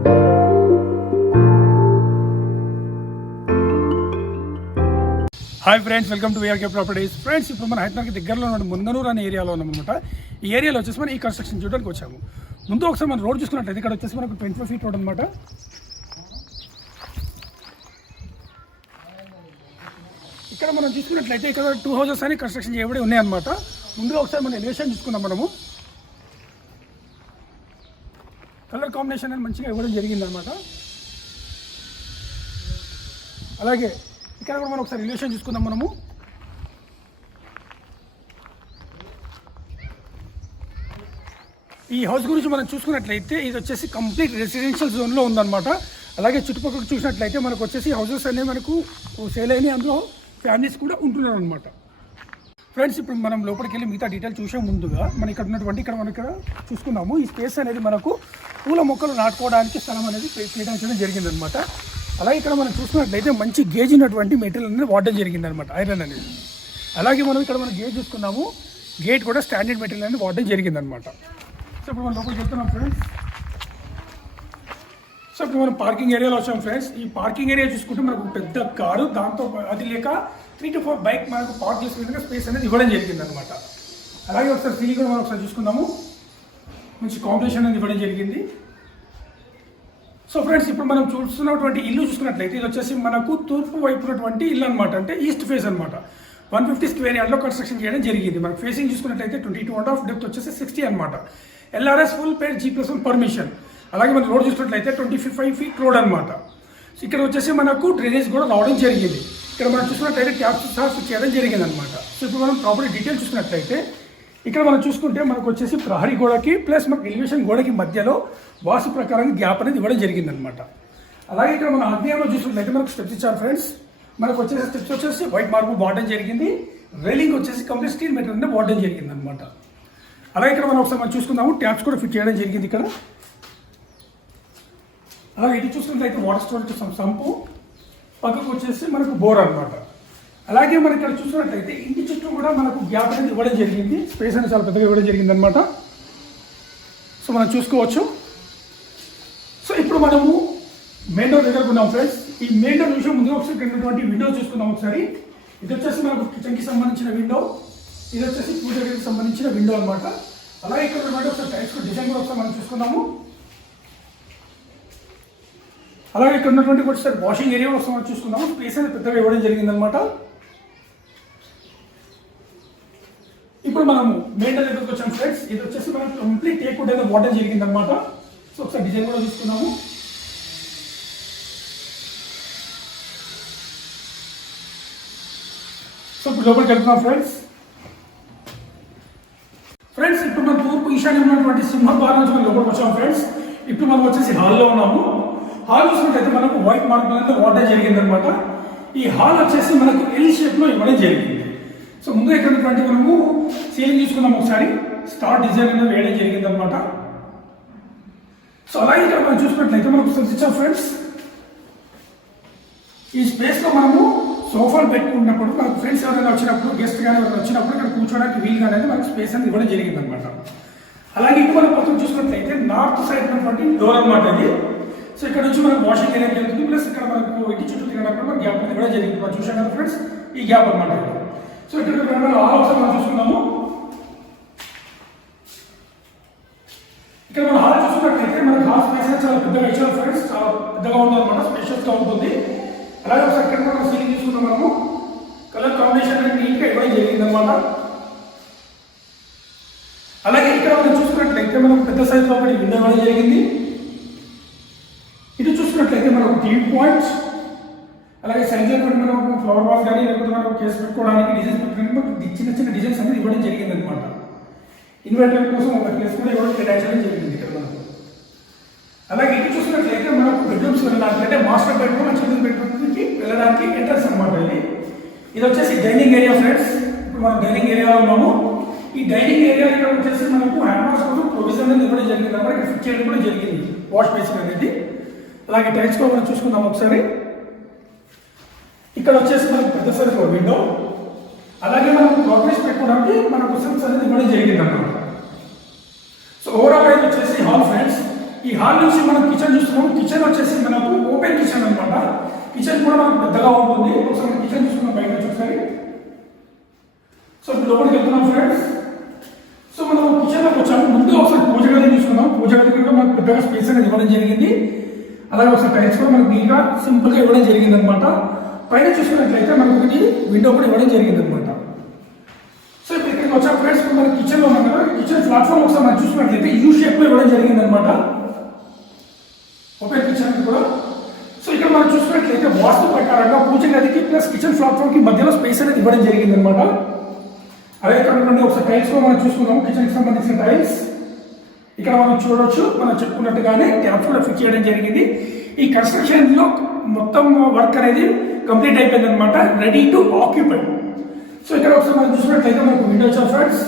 Hi friends, welcome to VRK properties. Friends, ఇప్పుడు మన హైదరాబాద్కి దగ్గరలో ఉన్న మున్గనూరు అనే ఏరియాలో ఉన్నామన్నమాట. ఈ ఏరియాలో వచ్చేసి మనం ఈ కన్స్ట్రక్షన్ చూడడానికి వచ్చాము. ముందు ఒకసారి మనం రోడ్ చూసుకున్నట్లయితే ఇక్కడ వచ్చేసి మనకు 25 feet రోడ్ అనమాట. ఇక్కడ మనం చూసుకున్నట్లయితే ఇక్కడ 2 houses అని కన్స్ట్రక్షన్ చేయబడి ఉన్నాయన్నమాట. ముందుగా ఒకసారి మనం ఎలివేషన్ చూసుకున్నాం. మనము కలర్ కాంబినేషన్ అని మంచిగా ఇవ్వడం జరిగిందనమాట. అలాగే ఇక్కడ కూడా మనం ఒకసారి ఎలివేషన్ చూసుకుందాం. మనము ఈ హౌస్ గురించి మనం చూసుకున్నట్లయితే ఇది వచ్చేసి కంప్లీట్ రెసిడెన్షియల్ జోన్లో ఉందన్నమాట. అలాగే చుట్టుపక్కల చూసినట్లయితే మనకు వచ్చేసి హౌసెస్ అనేవి మనకు సేల్ అయినాయి, అందులో ఫ్యామిలీస్ కూడా ఉంటున్నారు అనమాట. ఫ్రెండ్స్, ఇప్పుడు మనం లోపలికి వెళ్ళి మిగతా డీటెయిల్ చూసే ముందుగా మనం ఇక్కడ ఉన్నటువంటి మనం ఇక్కడ చూసుకున్నాము. ఈ స్పేస్ అనేది మనకు పూల మొక్కలు నాటుకోవడానికి స్థలం అనేది కేటాయించడం జరిగిందనమాట. అలాగే ఇక్కడ మనం చూసుకున్నట్లయితే మంచి గేజ్ ఉన్నటువంటి మెటీరియల్ అనేది వాడడం జరిగిందనమాట, ఐరన్ అనేది. అలాగే మనం ఇక్కడ మనం గేజ్ చూసుకున్నాము, గేట్ కూడా స్టాండర్డ్ మెటీరియల్ అనేది వాడడం జరిగిందనమాట. సో ఇప్పుడు మనం లోపలికి వెళ్తున్నాం ఫ్రెండ్స్. సో ఇప్పుడు మనం పార్కింగ్ ఏరియాలో వచ్చాం ఫ్రెండ్స్. ఈ పార్కింగ్ ఏరియా చూసుకుంటే మనకు పెద్ద కారు, దాంతో అది లేక 3 to 4 బైక్ మనకు పార్క్ చేసే విధంగా స్పేస్ అనేది ఇవ్వడం జరిగిందనమాట. అలాగే ఒకసారి సీలింగ్ కూడా మనం ఒకసారి చూసుకుందాము, మంచి కాంబినేషన్ అనేది ఇవ్వడం జరిగింది. సో ఫ్రెండ్స్, ఇప్పుడు మనం చూస్తున్నటువంటి ఇల్లు చూసుకున్నట్లయితే ఇది వచ్చేసి మనకు తూర్పు వైపు ఉన్నటువంటి ఇల్లు అనమాట, అంటే ఈస్ట్ ఫేస్ అనమాట. 150 square yard కన్స్ట్రక్షన్ చేయడం జరిగింది. మనకు ఫేసింగ్ చూసుకున్నట్లయితే 22.5 డెప్త్ వచ్చేసి 60 అనమాట. LRS ఫుల్ పేడ్ G+1 పర్మిషన్. అలాగే మనం రోడ్ చూసుకున్నట్లయితే 25 feet రోడ్ అనమాట. ఇక్కడ వచ్చేసి మనకు డ్రైనేజ్ కూడా రావడం జరిగింది. ఇక్కడ మనం చూసుకున్నట్లయితే ట్యాప్స్ సహా ఫిక్స్ చేయడం జరిగింది అనమాట. సో ఇప్పుడు మనం ప్రాపర్టీ డీటెయిల్ చూసుకున్నట్లయితే ఇక్కడ మనం చూసుకుంటే మనకు వచ్చేసి ప్రహరీ గోడకి ప్లస్ మనకు ఎలివేషన్ గోడకి మధ్యలో వాస్తు ప్రకారంగా గ్యాప్ అనేది ఇవ్వడం జరిగిందనమాట. అలాగే ఇక్కడ మన ఆగ్నేయంలో చూసుకున్నట్లయితే మనకు స్టెప్స్ ఇచ్చారు ఫ్రెండ్స్. మనకు వచ్చేసి స్టెప్స్ వచ్చేసి వైట్ మార్బుల్ వాడడం జరిగింది. రైలింగ్ వచ్చేసి కంప్లీట్ స్టీల్ మెటీరియల్ అనేది వాడడం జరిగింది అనమాట. అలాగే ఇక్కడ మనం ఒకసారి మనం చూసుకుందాము, ట్యాప్స్ కూడా ఫిట్ చేయడం జరిగింది ఇక్కడ. అలాగే ఇటు చూసుకున్నట్లయితే వాటర్ స్టోరేజ్ సంపు, పక్కకు వచ్చేసి మనకు బోర్ అనమాట. అలాగే మనం ఇక్కడ చూసుకున్నట్లయితే ఇంటి చుట్టూ కూడా మనకు గ్యాప్ అనేది ఇవ్వడం జరిగింది, స్పేస్ అనేది చాలా పెద్దగా ఇవ్వడం జరిగింది అనమాట. సో మనం చూసుకోవచ్చు. సో ఇప్పుడు మనము మెయిన్ డోర్ దగ్గరకు ఉన్నాం ఫ్రెండ్స్. ఈ మెయిన్ డోర్ విషయం ముందు ఒకసారి ఉన్నటువంటి విండో చూసుకుందాం ఒకసారి. ఇది వచ్చేసి మనకు కిచెన్కి సంబంధించిన విండో, ఇది వచ్చేసి పూజ గదికి సంబంధించిన విండో అనమాట. అలాగే ఇక్కడ ఉన్నటువంటి ఒకసారి టైల్స్ డిజైన్ కూడా ఒకసారి మనం చూసుకుందాము. అలాగే ఇక్కడ ఉన్నటువంటి ఒకసారి వాషింగ్ ఏరియా ఒకసారి మనం చూసుకుందాము. స్పేస్ అనేది పెద్దగా ఇవ్వడం జరిగింది అనమాట. ఇప్పుడు మనము మెయిన్ డోర్ దగ్గరకు వచ్చాం ఫ్రెండ్స్. ఇది వచ్చేసి మనం కంప్లీట్ టేక్ వుడ్ అనేది వాడడం జరిగింది అనమాట. సో ఒకసారి డిజైన్ కూడా చూసుకున్నాము. సో ఇప్పుడు లోపలికి వెళ్తున్నాం ఫ్రెండ్స్. ఫ్రెండ్స్, ఇప్పుడు మనం తూర్పు ఈశాన్యం ఉన్నటువంటి సింహద్వారం నుంచి మనం లోపలికి వచ్చాం ఫ్రెండ్స్. ఇప్పుడు మనం వచ్చేసి హాల్లో ఉన్నాము. హాల్ చూసినట్లయితే మనకు వైట్ మార్బుల్ అనేది వాడడం జరిగింది అనమాట. ఈ హాల్ వచ్చేసి మనకు ఎల్ షేప్లో ఇవ్వడం జరిగింది. సో ముందు ఇక్కడ మనము సీలింగ్ చూసుకున్నాము, ఒకసారి స్టార్ డిజైన్ అనేది వేయడం జరిగింది అనమాట. సో అలాగే ఇక్కడ మనం చూసుకున్నట్లయితే మనకు స్విచ్ ఆఫ్ ఫ్రెండ్స్. ఈ స్పేస్లో మనము సోఫాలు పెట్టుకున్నప్పుడు మనకు ఫ్రెండ్స్ ఎవరైనా వచ్చినప్పుడు, గెస్ట్ కానీ ఎవరైనా వచ్చినప్పుడు ఇక్కడ కూర్చోడానికి వీలుగా అనేది మనకు స్పేస్ అనేది ఇవ్వడం జరిగింది అనమాట. అలాగే ఇప్పుడు మనం పక్కన చూసుకున్నట్లయితే నార్త్ సైడ్ ఉన్నటువంటి డోర్ అనమాట ఇది. సో ఇక్కడ నుంచి మనకు వాషింగ్ ఏరియా జరుగుతుంది, ప్లస్ ఇక్కడ మనకు ఇంటి చుట్టూ తిరగడానికి మనకు గ్యాప్ అనేది ఇవ్వడం జరిగింది. మనం చూసాం కదా ఫ్రెండ్స్, ఈ గ్యాప్ అనమాట. సో ఇక్కడ ఆల్ ఒకసారి మనం చూసుకున్నాము. ఇక్కడ మనం హాల్ చూసుకున్నట్లయితే మనకు హాల్ స్పేస్ చాలా పెద్దగా ఇచ్చారు ఫ్రెండ్స్, చాలా పెద్దగా ఉంటుంది అనమాట, స్పేషియస్గా ఉంటుంది. అలాగే ఒకసారి ఇక్కడ మనం సీలింగ్ చూసుకున్నాం. మనము కలర్ కాంబినేషన్ అనేది నీట్గా ఇవ్వడం జరిగింది అనమాట. అలాగే ఇక్కడ మనం చూసుకున్నట్లయితే మనకు పెద్ద సైజులో ఒకటి విండో ఇవ్వడం జరిగింది. ఇటు చూసుకున్నట్లయితే మనకు టీవీ పాయింట్స్, అలాగే సైజ్ మనం ఫ్లవర్ వాల్ కానీ లేకపోతే మనం కేసు పెట్టుకోవడానికి డిజైన్స్ పెట్టుకోవడానికి చిన్న చిన్న డిజైన్స్ అనేది ఇవ్వడం జరిగింది అనమాట. ఇన్వర్టర్ కోసం ఒక కేసు కూడా ఇవ్వడం కేటాయించడం జరిగింది ఇక్కడ మనకు. అలాగే ఇటు చూసుకున్నట్లయితే మనకు బెడ్రూమ్స్ వెళ్ళడానికి, అంటే మాస్టర్ బెడ్రూమ్, చిల్డ్రన్ బెడ్రూమ్కి వెళ్ళడానికి ఎంట్రన్స్ అనమాట. ఇది వచ్చేసి డైనింగ్ ఏరియా ఫ్రెండ్స్. ఇప్పుడు మనం డైనింగ్ ఏరియాలో ఉన్నాము. ఈ డైనింగ్ ఏరియా ఇక్కడ వచ్చేసి మనకు హ్యాండ్ వాష్ కోసం ప్రొవిజన్ అనేది ఇవ్వడం జరిగింది అనమాట. ఇక్కడ ఫిక్స్ చేయడం కూడా జరిగింది వాష్ బేసిన్ అనేది. అలాగే టైల్స్ కూడా మనం చూసుకుందాం ఒకసారి. ఇక్కడ వచ్చేసి మనకు పెద్ద సైజు విండో, అలాగే మనం క్లాక్వైజ్ పెట్టుకోవడానికి మన క్వశ్చన్స్ అనేది ఇవ్వడం జరిగింది అన్నమాట. సో ఓవరాల్ అయితే వచ్చేసి హాల్ ఫ్రెండ్స్. ఈ హాల్ నుంచి మనం కిచెన్ చూస్తున్నాము. కిచెన్ వచ్చేసి మనకు ఓపెన్ కిచెన్ అనమాట. కిచెన్ కూడా మనకు పెద్దగా ఉంటుంది. ఒకసారి మనం కిచెన్ చూస్తున్నాం బయట నుంచి ఒకసారి. సో ఇప్పుడు లోపలికి వెళ్తున్నాం ఫ్రెండ్స్. సో మనం కిచెన్ లోకి వచ్చాము. ముందుగా ఒకసారి పూజ గది చూసుకున్నాం. పూజ గది కూడా మనకు పెద్దగా స్పేస్ అనేది ఇవ్వడం జరిగింది. అలాగే ఒకసారి టైల్స్ కూడా మనకు నీట్గా సింపుల్గా ఇవ్వడం జరిగింది అనమాట. పైన చూసుకున్నట్లయితే మనకు ఒకటి విండో కూడా ఇవ్వడం జరిగింది అనమాట. సో ఇప్పుడు ఇక్కడికి వచ్చాం ఫ్రెండ్స్. ఇప్పుడు మన కిచెన్లో ఉన్నాం కదా, కిచెన్ ప్లాట్ఫామ్ ఒకసారి మనం చూసుకున్నట్లయితే యూ షేప్లో ఇవ్వడం జరిగింది అనమాట. ఓపెన్ కిచెన్ కూడా. సో ఇక్కడ మనం చూసుకున్నట్లయితే వాస్తు ప్రకారంగా పూజ గదికి ప్లస్ కిచెన్ ప్లాట్ఫామ్కి మధ్యలో స్పేస్ అనేది ఇవ్వడం జరిగింది అనమాట. అదే ఇక్కడ నుండి ఒకసారి టైల్స్ కూడా మనం చూసుకున్నాము. కిచెన్కి సంబంధించిన టైల్స్ ఇక్కడ మనం చూడవచ్చు. మనం చెప్పుకున్నట్టుగానే ట్యాప్స్ కూడా ఫిక్స్ చేయడం జరిగింది. ఈ కన్స్ట్రక్షన్ లో మొత్తం వర్క్ అనేది కంప్లీట్ అయిపోయింది అనమాట. Ready to occupy. సో ఇక్కడ ఒకసారి మనం చూసుకున్నట్లయితే మనకు విండోస్ ఆఫ్ ఫ్రెండ్స్.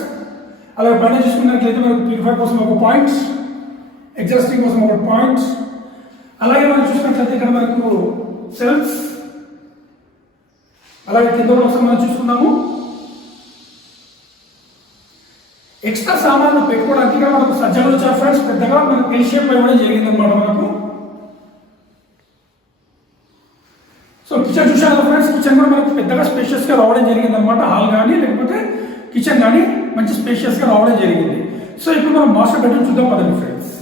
అలాగే పైన చూసుకున్నట్లయితే మనకు ప్యూరిఫై కోసం ఒక పాయింట్స్, ఎగ్జాస్టింగ్ కోసం ఒక పాయింట్స్. అలాగే మనం చూసుకున్నట్లయితే ఇక్కడ మనకు సెల్ఫ్స్, అలాగే కింద కోసం మనం చూసుకున్నాము. ఎక్స్ట్రా సామాన్లు పెట్టుకోవడానికి మనకు సజ్జలు వచ్చారు ఫ్రెండ్స్. పెద్దగా మనకు ఎల్ షేప్ ఇవ్వడం జరిగింది అనమాట మనకు. సో కిచెన్ చూసాను ఫ్రెండ్స్. కిచెన్ కూడా మనకు పెద్దగా స్పేషియస్ గా రావడం జరిగింది అనమాట. హాల్ కానీ లేకపోతే కిచెన్ కానీ మంచి స్పేషియస్ గా రావడం జరిగింది. సో ఇప్పుడు మనం మాస్టర్ బెడ్రూమ్ చూద్దాం పదండి ఫ్రెండ్స్.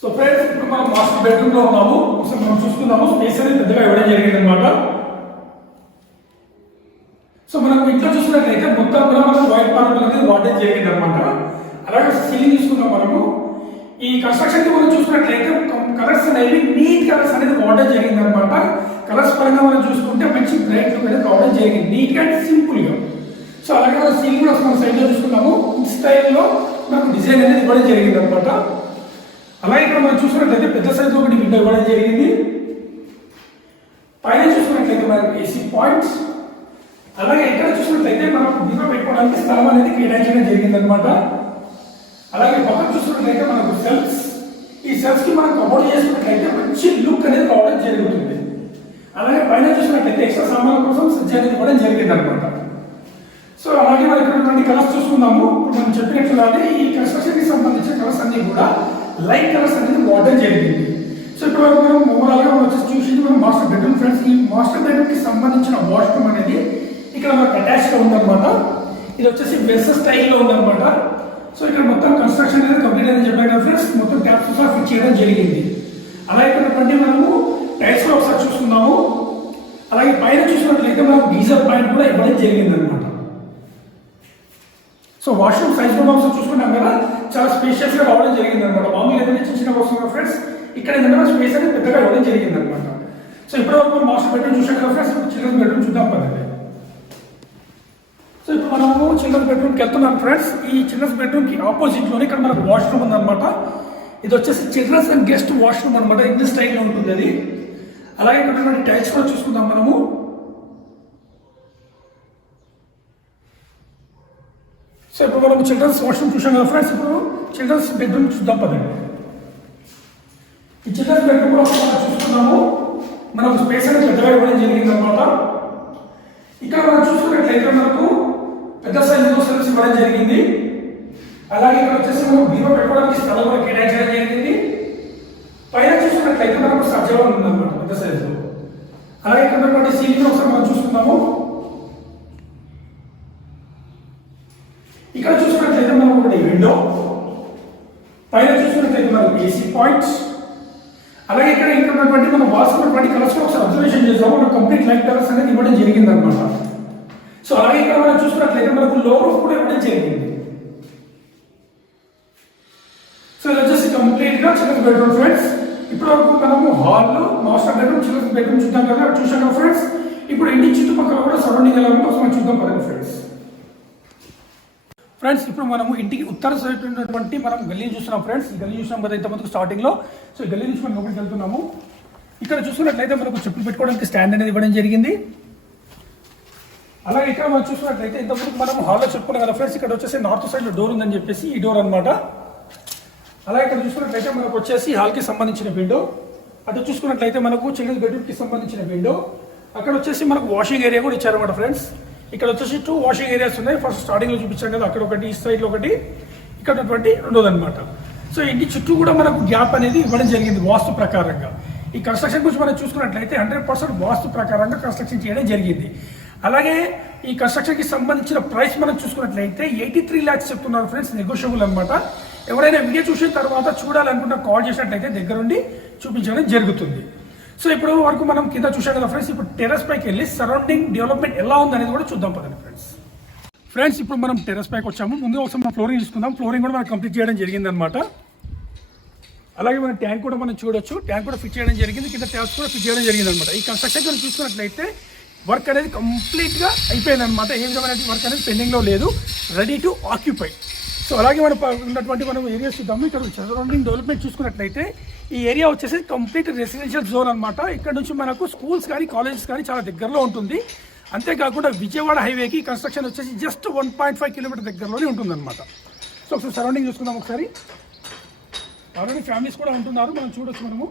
సో ఫ్రెండ్స్ ఇప్పుడు మనం మాస్టర్ బెడ్రూమ్ లో ఉన్నాము. ఒకసారి మనం చూస్తున్నాము. స్పేస్ అనేది పెద్దగా ఇవ్వడం జరిగింది అనమాట. సో మనం ఇంట్లో చూసినట్లయితే మొత్తం కూడా మనం వైట్ మార్బుల్ అనేది వాడడం జరిగింది అనమాట. అలాగే సీలింగ్ చూసుకున్నాం మనము. ఈ కన్స్ట్రక్షన్ కి మనం చూసినట్లయితే కలర్స్ అనేవి నీట్ కలర్స్ అనేది వాడడం జరిగింది అనమాట. కలర్స్ పరంగా మనం చూసుకుంటే మంచి బ్రైట్ లుక్ అనేది రావడం జరిగింది, నీట్ గా అండ్ సింపుల్ గా. సో అలాగే మనం సీలింగ్ కూడా మనం సైడ్ లో చూసుకున్నాము. ఈ స్టైల్లో మనకు డిజైన్ అనేది ఇవ్వడం జరిగింది అనమాట. అలాగే ఇక్కడ మనం చూసినట్లయితే పెద్ద సైజు ఒకటి విండో ఇవ్వడం జరిగింది. పైన చూసుకున్నట్లయితే మనకు ఏసీ పాయింట్స్. అలాగే ఇక్కడ చూసినట్లయితే మనకు బీమా పెట్టుకోవడానికి స్థలం అనేది కేటాయించడం జరిగింది అనమాట. అలాగే పక్కన చూసినట్లయితే మనకు సెల్ఫ్స్. ఈ సెల్ఫ్స్ కి మనం కబోర్డ్ చేసుకున్నట్లయితే మంచి లుక్ అనేది రావడం జరుగుతుంది. అలాగే పైన చూసినట్లయితే ఎక్స్ట్రా సామాన్ల కోసం సజ్జ అనేది ఇవ్వడం జరిగింది అనమాట. సో అలాగే మనం ఇక్కడ కలర్స్ చూసుకుందాము. ఇప్పుడు మనం చెప్పినట్లుగానే ఈ కన్స్ట్రక్షన్ కి సంబంధించిన కలర్స్ అన్ని కూడా లైట్ కలర్స్ అనేది వాడడం జరిగింది. సో ఇప్పుడు మనం ఓవరాల్ గా వచ్చేసి చూసింది మనం మాస్టర్ బెడ్రూమ్ ఫ్రెండ్స్. ఈ మాస్టర్ బెడ్రూమ్ కి సంబంధించిన వాష్రూమ్ అనేది ఇక్కడ మనకు అటాచ్ గా ఉందన్నమాట. ఇది వచ్చేసి వెస్ట్ స్టైల్లో ఉందన్నమాట. సో ఇక్కడ మొత్తం కన్స్ట్రక్షన్ అనేది కంప్లీట్ అని చెప్పాను కదా ఫ్రెండ్స్. మొత్తం ట్యాప్స్ కూడా ఫిక్స్ చేయడం జరిగింది. అలాగే ఇక్కడ మనము టైల్స్ కూడా ఒకసారి చూసుకుందాము. అలాగే పైన చూసినట్లయితే మనకు గీజర్ పాయింట్ కూడా ఇవ్వడం జరిగింది అనమాట. సో వాష్రూమ్ సైజ్ కూడా ఒకసారి చూసుకున్నాం కదా, చాలా స్పేషియస్ గా రావడం జరిగింది అనమాట. మామూలు ఏదైనా చిన్న చిన్న వస్తుంది ఫ్రెండ్స్, ఇక్కడ ఏదైనా స్పేస్ అనేది పెద్దగా ఇవ్వడం జరిగింది అనమాట. సో ఇప్పుడు మనం మాస్టర్ బెడ్రూమ్ చూసాం కదా ఫ్రెండ్స్. చిల్డ్రన్ బెడ్రూమ్ చూద్దాం పదండి. సో ఇప్పుడు మనము చిల్డ్రన్ బెడ్రూమ్కి వెళ్తున్నాం ఫ్రెండ్స్. ఈ చిల్డ్రన్స్ బెడ్రూమ్ కి ఆపోజిట్ లోనే ఇక్కడ మనకు వాష్రూమ్ ఉందన్నమాట. ఇది వచ్చేసి చిల్డ్రన్స్ అండ్ గెస్ట్ వాష్రూమ్ అనమాట. ఇంగ్లీష్ స్టైల్లో ఉంటుంది అది. అలాగే ఇక్కడ టైల్స్ కూడా చూసుకుందాం మనము. సో ఇప్పుడు మనం చిల్డ్రన్స్ వాష్రూమ్ చూసాం కదా ఫ్రెండ్స్. ఇప్పుడు చిల్డ్రన్స్ బెడ్రూమ్ చూద్దాం పదండి. ఈ చిల్డ్రన్స్ బెడ్రూమ్ కూడా మనం చూసుకున్నాము. మనకు స్పేస్ అనేది పెద్దగా ఇవ్వడం జరిగింది అనమాట. ఇక్కడ మనం చూసుకున్నట్లయితే మనకు పెద్ద సైజులో సెల్ఫ్స్ ఇవ్వడం జరిగింది. అలాగే ఇక్కడ వచ్చేసి మనం బీరో పెట్టుకోవడానికి స్థలం కూడా కేటాయించడం జరిగింది. పైన చూసుకున్నట్లయితే మనకు సజ్జలో ఉందన్నమాట పెద్ద సైజులో. అలాగే ఇక్కడ ఉన్నటువంటి సీలింగ్ ఒకసారి మనం చూసుకుందాము. ఇక్కడ చూసుకున్నట్లయితే మనకు ఒకటి విండో, పైన చూసుకున్నట్లయితే మనకు ఏసీ పాయింట్స్. అలాగే ఇక్కడ ఉన్నటువంటి మన వాల్స్ ఉన్నటువంటి కలర్స్ ఒకసారి అబ్జర్వేషన్ చేసాము. మనకు కంప్లీట్ లైట్ కలర్స్ అనేది ఇవ్వడం జరిగింది అనమాట. సో అలాగే ఇక్కడ మనం చూసుకున్నట్లయితే మనకు లో రూఫ్ కూడా ఇవ్వడం జరిగింది. సో ఇది వచ్చేసి కంప్లీట్ గా చిల్డ్రన్స్ బెడ్రూమ్ ఫ్రెండ్స్. ఇప్పుడు వరకు మనము hall, master bedroom, children's bedroom చూద్దాం కదా, చూసాం కదా ఫ్రెండ్స్. ఇప్పుడు ఇంటి చుట్టుపక్కల కూడా సరౌండింగ్ ఎలా ఉందో మనం చూద్దాం పదండి ఫ్రెండ్స్. ఫ్రెండ్స్ ఇప్పుడు మనము ఇంటికి ఉత్తర సైడ్ ఉన్నటువంటి మనం గల్లీ చూస్తున్నాం ఫ్రెండ్స్. ఈ గల్లీ చూసినాం కదా ఇంతమందికి స్టార్టింగ్ లో. సో ఈ గల్లీ నుంచి మనం లోపలికి వెళ్తున్నాము. ఇక్కడ చూసుకున్నట్లయితే మనకు చెప్పులు పెట్టుకోవడానికి స్టాండ్ అనేది ఇవ్వడం జరిగింది. అలాగే ఇక్కడ మనం చూసుకున్నట్లయితే ఇంతకుముందు మనం హాల్లో చెప్పుకున్నాం కదా ఫ్రెండ్స్. ఇక్కడ వచ్చేసి నార్త్ సైడ్ డోర్ ఉందని చెప్పేసి ఈ డోర్ అనమాట. అలాగే ఇక్కడ చూసుకున్నట్లయితే మనకు వచ్చేసి హాల్కి సంబంధించిన విండో. అటు చూసుకున్నట్లయితే మనకు చిల్డ్రన్స్ బెడ్రూమ్కి సంబంధించిన విండో. అక్కడ వచ్చేసి మనకు వాషింగ్ ఏరియా కూడా ఇచ్చారన్నమాట ఫ్రెండ్స్. ఇక్కడ వచ్చేసి 2 వాషింగ్ ఏరియాస్ ఉన్నాయి. ఫస్ట్ స్టార్టింగ్ లో చూపించాం కదా, అక్కడ ఒకటి, ఈ సైడ్ లో ఒకటి, ఇక్కడ ఉన్నటువంటి రెండోది అనమాట. సో ఇంటి చుట్టూ కూడా మనకు గ్యాప్ అనేది ఇవ్వడం జరిగింది వాస్తు ప్రకారంగా. ఈ కన్స్ట్రక్షన్ గురించి మనం చూసుకున్నట్లయితే 100% వాస్తు ప్రకారంగా కన్స్ట్రక్షన్ చేయడం జరిగింది. అలాగే ఈ కన్స్ట్రక్షన్కి సంబంధించిన ప్రైస్ మనం చూసుకున్నట్లయితే 83 lakhs చెప్తున్నారు ఫ్రెండ్స్, నెగోషియబుల్ అనమాట. ఎవరైనా వీడియో చూసిన తర్వాత చూడాలనుకుంటే కాల్ చేసినట్లయితే దగ్గరుండి చూపించడం జరుగుతుంది. సో ఇప్పుడు వరకు మనం కింద చూసాం కదా ఫ్రెండ్స్, ఇప్పుడు టెర్రస్ పైకి వెళ్ళి సరౌండింగ్ డెవలప్మెంట్ ఎలా ఉందనేది కూడా చూద్దాం పదండి ఫ్రెండ్స్. ఇప్పుడు మనం టెర్రస్ పైకి వచ్చాము. ముందు ఒకసారి మనం ఫ్లోరింగ్ చూసుకుందాం. ఫ్లోరింగ్ కూడా మనం కంప్లీట్ చేయడం జరిగింది అనమాట. అలాగే మన ట్యాంక్ కూడా మనం చూడొచ్చు, ట్యాంక్ కూడా ఫిట్ చేయడం జరిగింది, కింద ట్యాప్స్ కూడా ఫిట్ చేయడం జరిగింది అనమాట. ఈ కన్స్ట్రక్షన్ మనం చూసుకున్నట్లయితే వర్క్ అనేది కంప్లీట్గా అయిపోయింది అనమాట. ఏ విధమైన వర్క్ అనేది పెండింగ్లో లేదు, రెడీ టు ఆక్యుపై. సో అలాగే మనం ఉన్నటువంటి మనం ఏరియాస్ చూద్దాము. ఇక్కడ సరౌండింగ్ డెవలప్మెంట్ చూసుకున్నట్లయితే ఈ ఏరియా వచ్చేసి కంప్లీట్ రెసిడెన్షియల్ జోన్ అనమాట. ఇక్కడ నుంచి మనకు స్కూల్స్ కానీ కాలేజెస్ కానీ చాలా దగ్గరలో ఉంటుంది. అంతేకాకుండా విజయవాడ హైవేకి కన్స్ట్రక్షన్ వచ్చేసి జస్ట్ 1.5 కిలోమీటర్ దగ్గరలోనే ఉంటుందన్నమాట. సో ఒకసారి సరౌండింగ్ చూసుకుందాం ఒకసారి. ఆల్రెడీ ఫ్యామిలీస్ కూడా ఉంటున్నారు, మనం చూడొచ్చు. మనము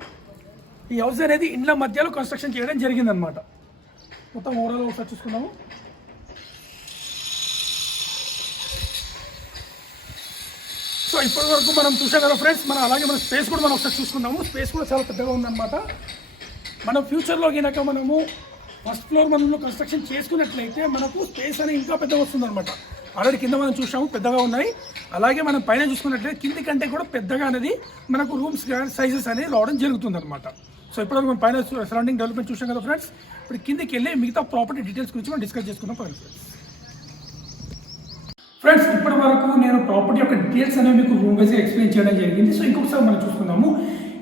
ఈ హౌస్ అనేది ఇండ్ల మధ్యలో కన్స్ట్రక్షన్ చేయడం జరిగిందనమాట. మొత్తం ఓవరాల్ ఒకసారి చూసుకుందాము. సో ఇప్పటి వరకు మనం చూసాం కదా ఫ్రెండ్స్. అలాగే మన స్పేస్ కూడా మనం ఒకసారి చూసుకుందాము. స్పేస్ కూడా చాలా పెద్దగా ఉందన్నమాట. మనం ఫ్యూచర్లో కనుక మనము ఫస్ట్ ఫ్లోర్ మనలో కన్స్ట్రక్షన్ చేసుకున్నట్లయితే మనకు స్పేస్ అనేది ఇంకా పెద్దగా వస్తుంది అనమాట. ఆల్రెడీ కింద మనం చూసాము పెద్దగా ఉన్నాయి. అలాగే మనం పైన చూసుకున్నట్లయితే కింది కంటే కూడా పెద్దగా అనేది మనకు రూమ్స్ సైజెస్ అనేది రావడం జరుగుతుంది అనమాట. సో ఇప్పుడు మనం పైన సరౌండింగ్ డెవలప్మెంట్ చూసాం కదా ఫ్రెండ్స్. ఇప్పుడు కిందికి వెళ్ళి మిగతా ప్రాపర్టీ డీటెయిల్స్ గురించి మనం డిస్కస్ చేసుకుందాం ఫ్రెండ్స్. ఇప్పటి వరకు నేను ప్రాపర్టీ యొక్క డీటెయిల్స్ అనేవి మీకు రూమ్ వైజ్గా ఎక్స్ప్లెయిన్ చేయడం జరిగింది. సో ఇంకొకసారి మనం చూసుకుందాము.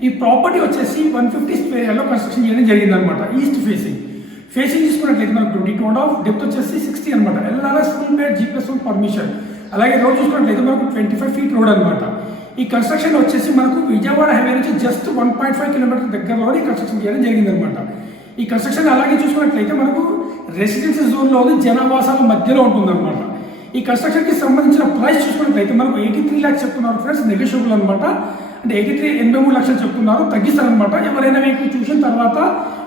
ఈ ప్రాపర్టీ వచ్చేసి 150 square యార్డ్లో కన్స్ట్రక్షన్ చేయడం జరిగింది అనమాట. ఈస్ట్ ఫేసింగ్ చూసుకున్నట్లయితే మనకు 22.5, డెప్త్ వచ్చేసి 60 అనమాట. LRS full bed G+1 permission. అలాగే రోడ్ చూసుకున్నట్లయితే మనకు 25 feet రోడ్ అనమాట. ఈ కన్స్ట్రక్షన్ వచ్చేసి మనకు విజయవాడ హైవే నుంచి జస్ట్ 1.5 కిలోమీటర్ దగ్గరలో ఈ కన్స్ట్రక్షన్ చేయడం జరిగింది అనమాట. ఈ కన్స్ట్రక్షన్ అలాగే చూసుకున్నట్లయితే మనకు రెసిడెన్షియల్ జోన్లో జనావాసాల మధ్యలో ఉంటుందన్నమాట. ఈ కన్స్ట్రక్షన్కి సంబంధించిన ప్రైస్ చూసుకున్నట్లయితే మనకు 83 lakhs చెప్తున్నారు ఫ్రెండ్స్, నెగోషియబుల్ అనమాట. అంటే 83 లక్షలు చెప్తున్నారు, తగ్గిస్తారనమాట. ఎవరైనా మీకు చూసిన తర్వాత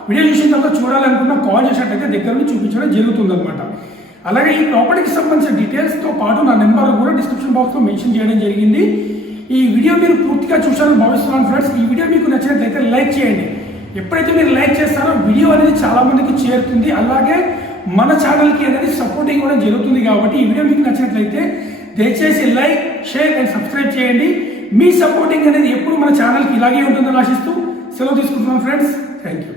వీడియో చూసిన తర్వాత చూడాలనుకున్నా కాల్ చేసినట్టయితే దగ్గర నుంచి చూపించడం జరుగుతుందన్నమాట. అలాగే ఈ ప్రాపర్టీకి సంబంధించిన డీటెయిల్స్తో పాటు నా నెంబర్ కూడా డిస్క్రిప్షన్ బాక్స్లో మెన్షన్ చేయడం జరిగింది. ఈ వీడియో మీరు పూర్తిగా చూశారని భావిస్తున్నాను ఫ్రెండ్స్. ఈ వీడియో మీకు నచ్చినట్లయితే లైక్ చేయండి. ఎప్పుడైతే మీరు లైక్ చేస్తారో వీడియో అనేది చాలా మందికి చేరుతుంది. అలాగే మన ఛానల్కి అనేది సపోర్టింగ్ కూడా జరుగుతుంది. కాబట్టి ఈ వీడియో మీకు నచ్చినట్లయితే దయచేసి లైక్, షేర్ అండ్ సబ్స్క్రైబ్ చేయండి. మీ సపోర్టింగ్ అనేది ఎప్పుడు మన ఛానల్కి ఇలాగే ఉంటుందని ఆశిస్తూ సెలవు తీసుకుంటున్నాను ఫ్రెండ్స్. Thank you.